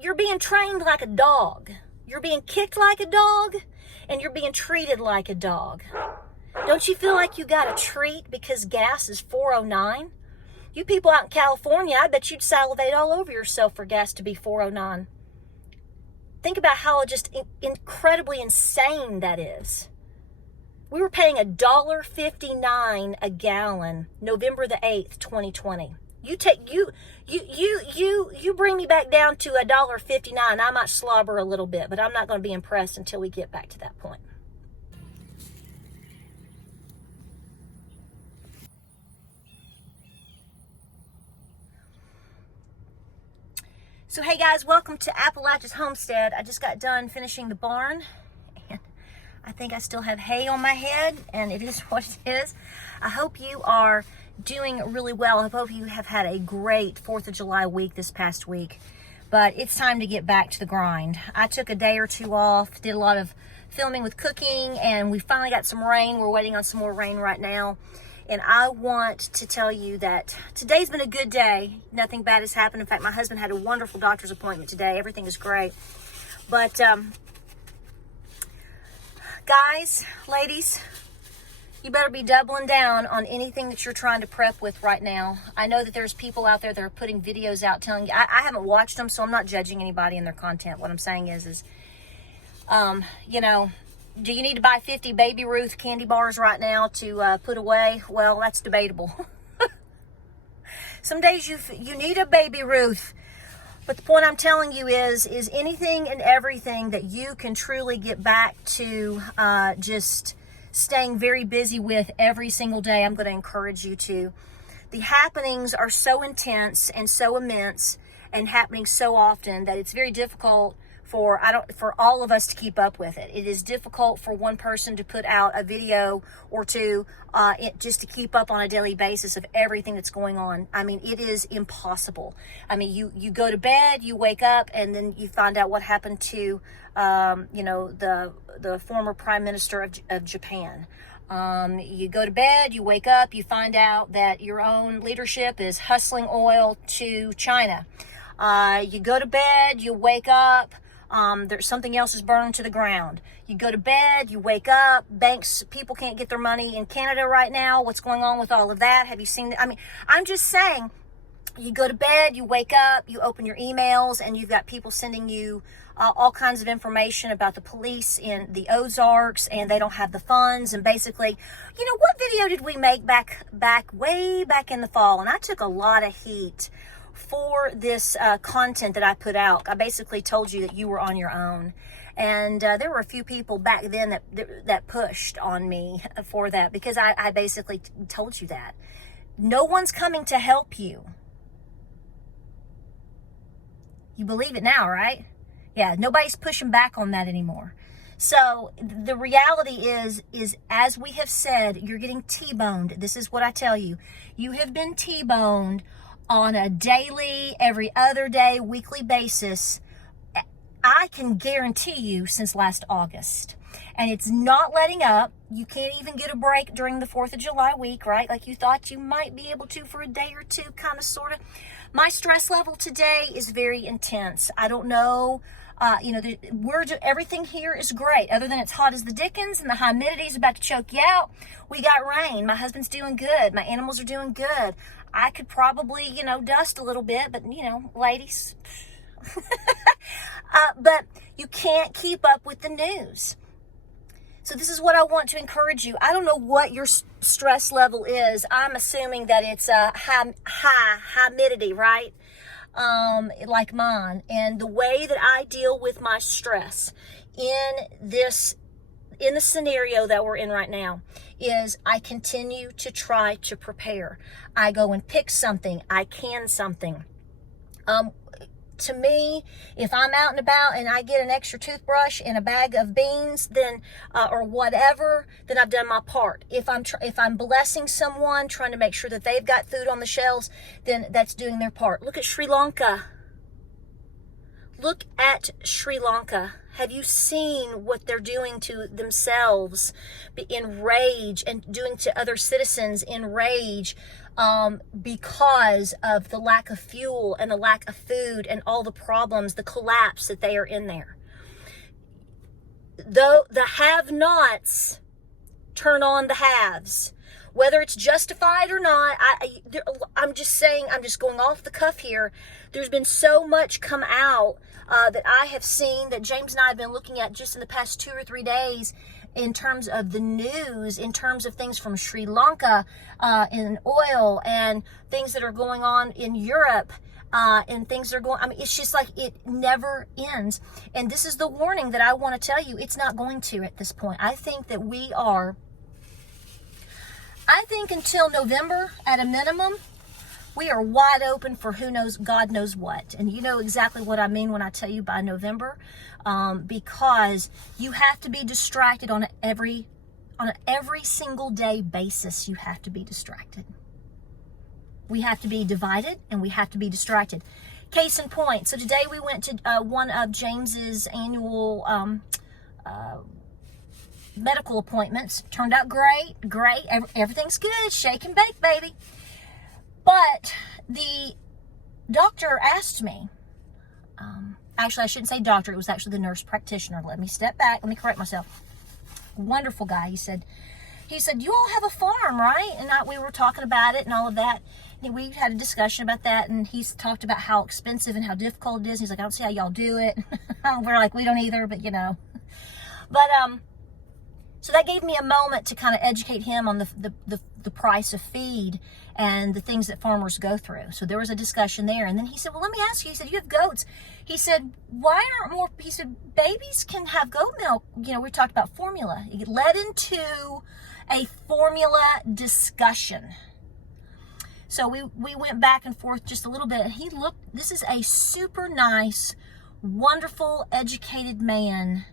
you're being trained like a dog. You're being kicked like a dog, and you're being treated like a dog. Don't you feel like you got a treat because gas is $4.09? You people out in California, I bet you'd salivate all over yourself for gas to be $4.09. Think about how just incredibly insane that is. We were paying $1.59 a gallon, November the 8th, 2020. You bring me back down to $1.59. I might slobber a little bit, but I'm not going to be impressed until we get back to that point. So hey guys, welcome to Appalachia's Homestead. I just got done finishing the barn, and I think I still have hay on my head, and it is what it is. I hope you are doing really well. I hope you have had a great 4th of July week this past week, but it's time to get back to the grind. I took a day or two off, did a lot of filming with cooking, and we finally got some rain. We're waiting on some more rain right now. And I want to tell you that today's been a good day. Nothing bad has happened. In fact, my husband had a wonderful doctor's appointment today. Everything is great. But, guys, ladies, you better be doubling down on anything that you're trying to prep with right now. I know that there's people out there that are putting videos out telling you. I haven't watched them, so I'm not judging anybody and their content. What I'm saying is you know, do you need to buy 50 Baby Ruth candy bars right now to put away? Well, that's debatable. Some days you need a Baby Ruth. But the point I'm telling you is anything and everything that you can truly get back to just staying very busy with every single day, I'm going to encourage you to. The happenings are so intense and so immense and happening so often that it's very difficult for all of us to keep up with it. It is difficult for one person to put out a video or two just to keep up on a daily basis of everything that's going on. I mean, it is impossible. I mean, you go to bed, you wake up, and then you find out what happened to, you know, the former Prime Minister of Japan. You go to bed, you wake up, you find out that your own leadership is hustling oil to China. You go to bed, you wake up, there's something else is burning to the ground. You go to bed, you wake up, people can't get their money in Canada right now. What's going on with all of that? Have you seen I mean, I'm just saying, you go to bed, you wake up, you open your emails, and you've got people sending you all kinds of information about the police in the Ozarks, and they don't have the funds. And basically, you know, what video did we make way back in the fall? And I took a lot of heat for this content that I put out. I basically told you that you were on your own, and there were a few people back then that pushed on me for that, because I basically told you that no one's coming to help you. You believe it now, right? Yeah, nobody's pushing back on that anymore. So the reality is as we have said, you're getting T-boned. This is what I tell you. You have been T-boned on a daily, every other day, weekly basis. I can guarantee you since last August. And it's not letting up. You can't even get a break during the 4th of July week, right? Like you thought you might be able to for a day or two, kind of, sort of. My stress level today is very intense. I don't know. You know, everything here is great, other than it's hot as the dickens and the humidity is about to choke you out. We got rain. My husband's doing good. My animals are doing good. I could probably, you know, dust a little bit, but, you know, ladies. But you can't keep up with the news. So this is what I want to encourage you. I don't know what your stress level is. I'm assuming that it's high humidity, right? Like mine. And the way that I deal with my stress in the scenario that we're in right now is I continue to try to prepare. I go and pick something. I can something. To me, if I'm out and about and I get an extra toothbrush and a bag of beans, then or whatever, then I've done my part. If I'm blessing someone, trying to make sure that they've got food on the shelves, then that's doing their part. Look at Sri Lanka. Look at Sri Lanka. Have you seen what they're doing to themselves in rage, and doing to other citizens in rage? because of the lack of fuel and the lack of food and all the problems, the collapse that they are in there. Though the have-nots turn on the haves. Whether it's justified or not, I'm just saying, I'm just going off the cuff here. There's been so much come out that I have seen, that James and I have been looking at just in the past 2 or 3 days, in terms of the news, in terms of things from Sri Lanka, in oil, and things that are going on in Europe, and things that are going, I mean, it's just like it never ends. And this is the warning that I want to tell you. It's not going to at this point. I think that I think until November, at a minimum, we are wide open for who knows, God knows what. And you know exactly what I mean when I tell you by November, because you have to be distracted on an every single day basis. You have to be distracted. We have to be divided, and we have to be distracted. Case in point. So today we went to one of James's annual medical appointments. Turned out great. Everything's good. Shake and bake, baby. But the doctor asked me, actually I shouldn't say doctor, it was actually the nurse practitioner. Let me step back. Let me correct myself. Wonderful guy. He said, you all have a farm, right? And we were talking about it and all of that. And we had a discussion about that, and he's talked about how expensive and how difficult it is. He's like, I don't see how y'all do it. We're like, we don't either, but you know. But so that gave me a moment to kind of educate him on the price of feed and the things that farmers go through. So there was a discussion there. And then he said, well, let me ask you. He said, you have goats. He said, why aren't more, he said, babies can have goat milk. You know, we talked about formula. It led into a formula discussion. So we went back and forth just a little bit. And he looked, this is a super nice, wonderful, educated man.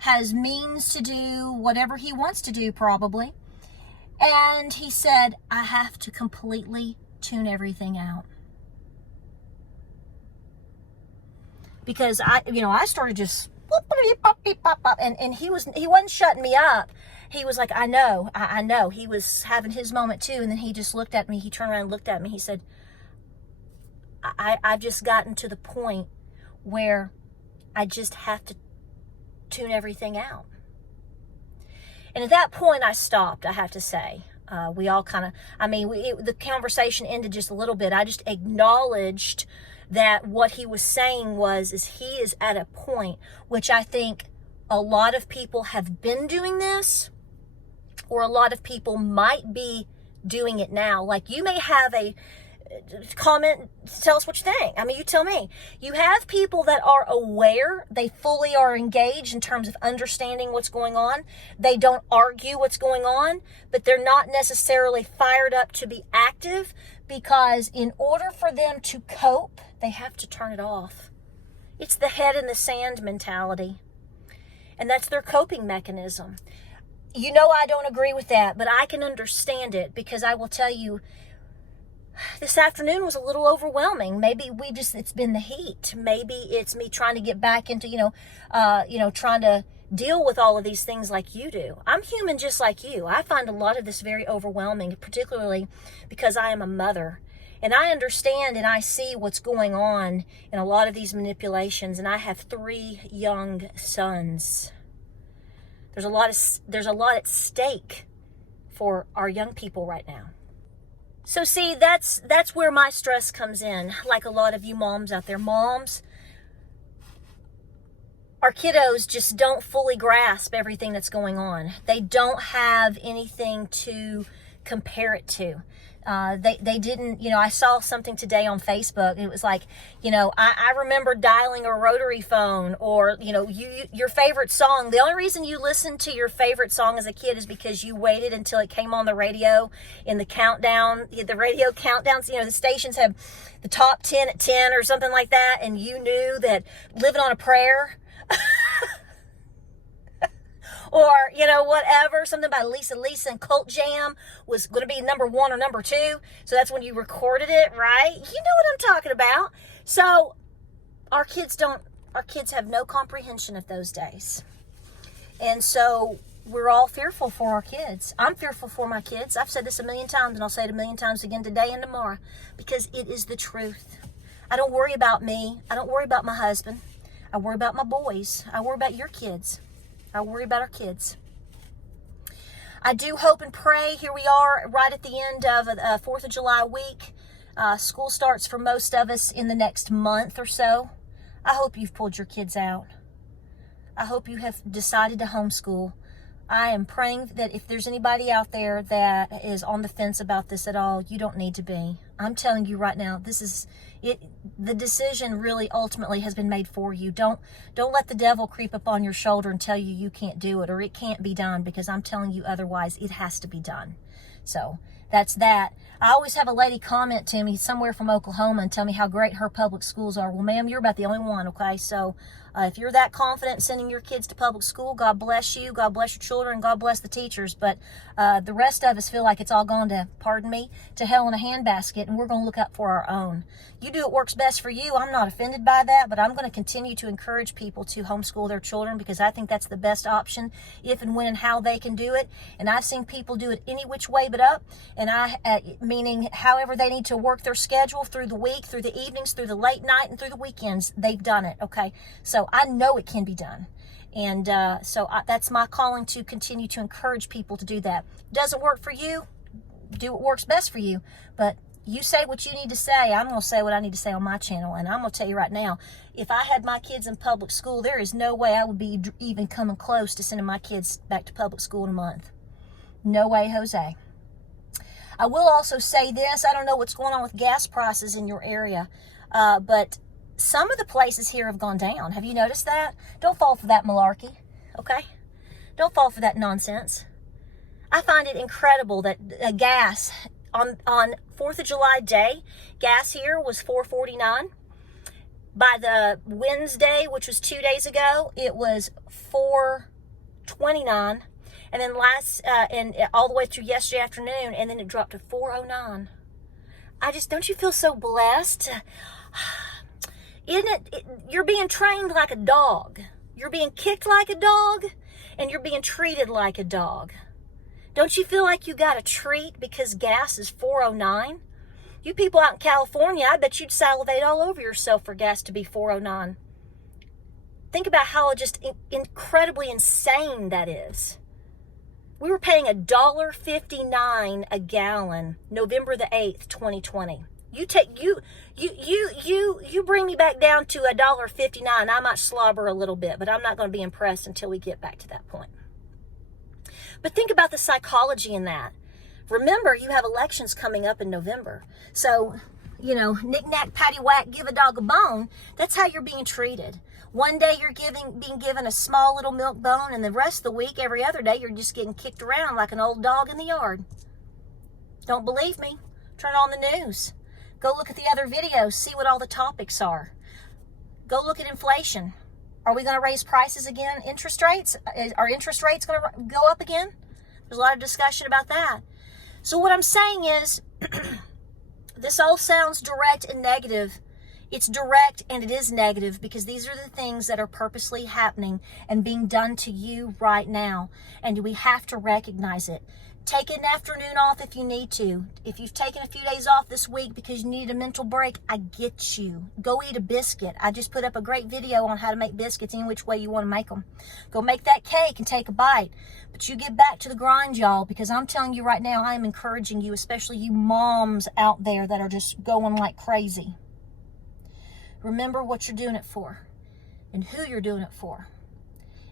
Has means to do whatever he wants to do, probably. And he said, I have to completely tune everything out. Because I started just and he wasn't shutting me up. He was like, I know. He was having his moment too. And then he just looked at me. He turned around and looked at me. He said, I've just gotten to the point where I just have to tune everything out. And at that point I stopped, I have to say. We all kind of, the conversation ended just a little bit. I just acknowledged that what he was saying is he is at a point, which I think a lot of people have been doing this, or a lot of people might be doing it now. Like, you may have a comment, tell us what you think. You tell me. You have people that are aware, they fully are engaged in terms of understanding what's going on. They don't argue what's going on, but they're not necessarily fired up to be active, because in order for them to cope, they have to turn it off. It's the head in the sand mentality. And that's their coping mechanism. You know, I don't agree with that, but I can understand it, because I will tell you, this afternoon was a little overwhelming. Maybe it's been the heat. Maybe it's me trying to get back into, trying to deal with all of these things like you do. I'm human just like you. I find a lot of this very overwhelming, particularly because I am a mother. And I understand and I see what's going on in a lot of these manipulations. And I have 3 young sons. There's a lot at stake for our young people right now. So see, that's where my stress comes in. Like a lot of you moms out there. Moms, our kiddos just don't fully grasp everything that's going on. They don't have anything to compare it to. They didn't, I saw something today on Facebook. It was like, I remember dialing a rotary phone, or, your favorite song. The only reason you listened to your favorite song as a kid is because you waited until it came on the radio in the countdown, the radio countdowns. The stations have the top 10 at 10 or something like that. And you knew that Living on a Prayer or, whatever, something by Lisa and Cult Jam was going to be number 1 or number 2. So that's when you recorded it, right? You know what I'm talking about. So our kids have no comprehension of those days. And so we're all fearful for our kids. I'm fearful for my kids. I've said this a million times, and I'll say it a million times again today and tomorrow, because it is the truth. I don't worry about me. I don't worry about my husband. I worry about my boys. I worry about your kids. I worry about our kids. I do hope and pray. Here we are right at the end of 4th of July week. School starts for most of us in the next month or so. I hope you've pulled your kids out. I hope you have decided to homeschool. I am praying that if there's anybody out there that is on the fence about this at all, you don't need to be. I'm telling you right now, this is it. The decision really ultimately has been made for you. Don't let the devil creep up on your shoulder and tell you you can't do it or it can't be done, because I'm telling you otherwise. It has to be done. So that's that. I always have a lady comment to me somewhere from Oklahoma and tell me how great her public schools are. Well, ma'am, you're about the only one, okay? So if you're that confident in sending your kids to public school, God bless you, God bless your children, God bless the teachers. But the rest of us feel like it's all gone to, pardon me, to hell in a handbasket, and we're going to look out for our own. You do what works best for you. I'm not offended by that, but I'm going to continue to encourage people to homeschool their children, because I think that's the best option if and when and how they can do it. And I've seen people do it any which way but up, and meaning however they need to work their schedule through the week, through the evenings, through the late night, and through the weekends. They've done it, okay? So I know it can be done. And that's my calling, to continue to encourage people to do that. Doesn't work for you, do what works best for you. But you say what you need to say. I'm going to say what I need to say on my channel. And I'm going to tell you right now, if I had my kids in public school, there is no way I would be even coming close to sending my kids back to public school in a month. No way, Jose. I will also say this. I don't know what's going on with gas prices in your area, but some of the places here have gone down. Have you noticed that? Don't fall for that malarkey, okay? Don't fall for that nonsense. I find it incredible that gas on 4th of July day, gas here was $4.49. By the Wednesday, which was 2 days ago, it was $4.29. And then all the way through yesterday afternoon, and then it dropped to $4.09. Don't you feel so blessed? Isn't it? You're being trained like a dog. You're being kicked like a dog, and you're being treated like a dog. Don't you feel like you got a treat because gas is $4.09? You people out in California, I bet you'd salivate all over yourself for gas to be $4.09. Think about how just incredibly insane that is. We were paying $1.59 a gallon, November the 8th, 2020. You bring me back down to $1.59. I might slobber a little bit, but I'm not going to be impressed until we get back to that point. But think about the psychology in that. Remember, you have elections coming up in November. So, knick-knack, paddywhack, give a dog a bone. That's how you're being treated. One day you're being given a small little milk bone, and the rest of the week, every other day, you're just getting kicked around like an old dog in the yard. Don't believe me? Turn on the news. Go look at the other videos. See what all the topics are. Go look at inflation. Are we going to raise prices again? Interest rates? Are interest rates going to go up again? There's a lot of discussion about that. So what I'm saying is, this all sounds direct and negative. It's direct and it is negative, because these are the things that are purposely happening and being done to you right now. And we have to recognize it. Take an afternoon off if you need to. If you've taken a few days off this week because you need a mental break, I get you. Go eat a biscuit. I just put up a great video on how to make biscuits any which way you want to make them. Go make that cake and take a bite. But you get back to the grind, y'all, because I'm telling you right now, I am encouraging you, especially you moms out there that are just going like crazy. Remember what you're doing it for and who you're doing it for.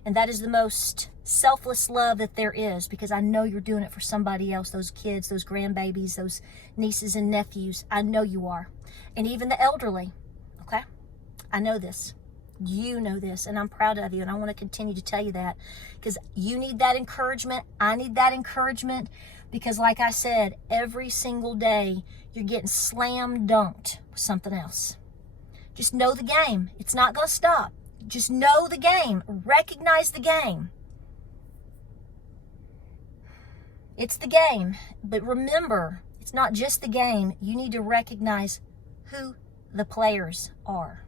And that is the most selfless love that there is, because I know you're doing it for somebody else, those kids, those grandbabies, those nieces and nephews. I know you are. And even the elderly, okay? I know this. You know this, and I'm proud of you, and I want to continue to tell you that, because you need that encouragement. I need that encouragement, because like I said, every single day you're getting slam dunked with something else. Just know the game. It's not going to stop. Just know the game. Recognize the game. It's the game. But remember, it's not just the game. You need to recognize who the players are.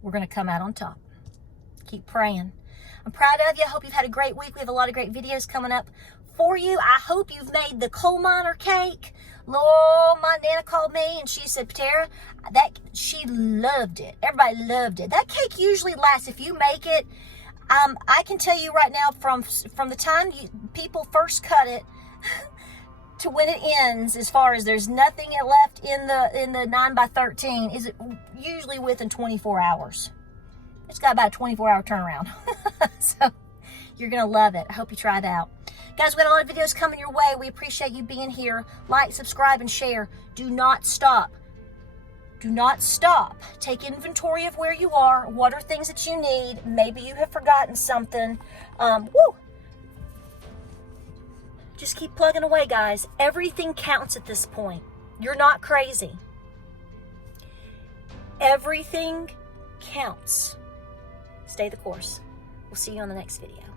We're going to come out on top. Keep praying. I'm proud of you. I hope you've had a great week. We have a lot of great videos coming up for you. I hope you've made the coal miner cake. Lord, my Nana called me and she said, Tara, that she loved it. Everybody loved it. That cake usually lasts, if you make it, I can tell you right now, from the time people first cut it to when it ends, as far as there's nothing left in the 9x13, is it usually within 24 hours. It's got about a 24-hour turnaround. So you're going to love it. I hope you try it out. Guys, we got a lot of videos coming your way. We appreciate you being here. Like, subscribe, and share. Do not stop. Do not stop. Take inventory of where you are. What are things that you need? Maybe you have forgotten something. Just keep plugging away, guys. Everything counts at this point. You're not crazy. Everything counts. Stay the course. We'll see you on the next video.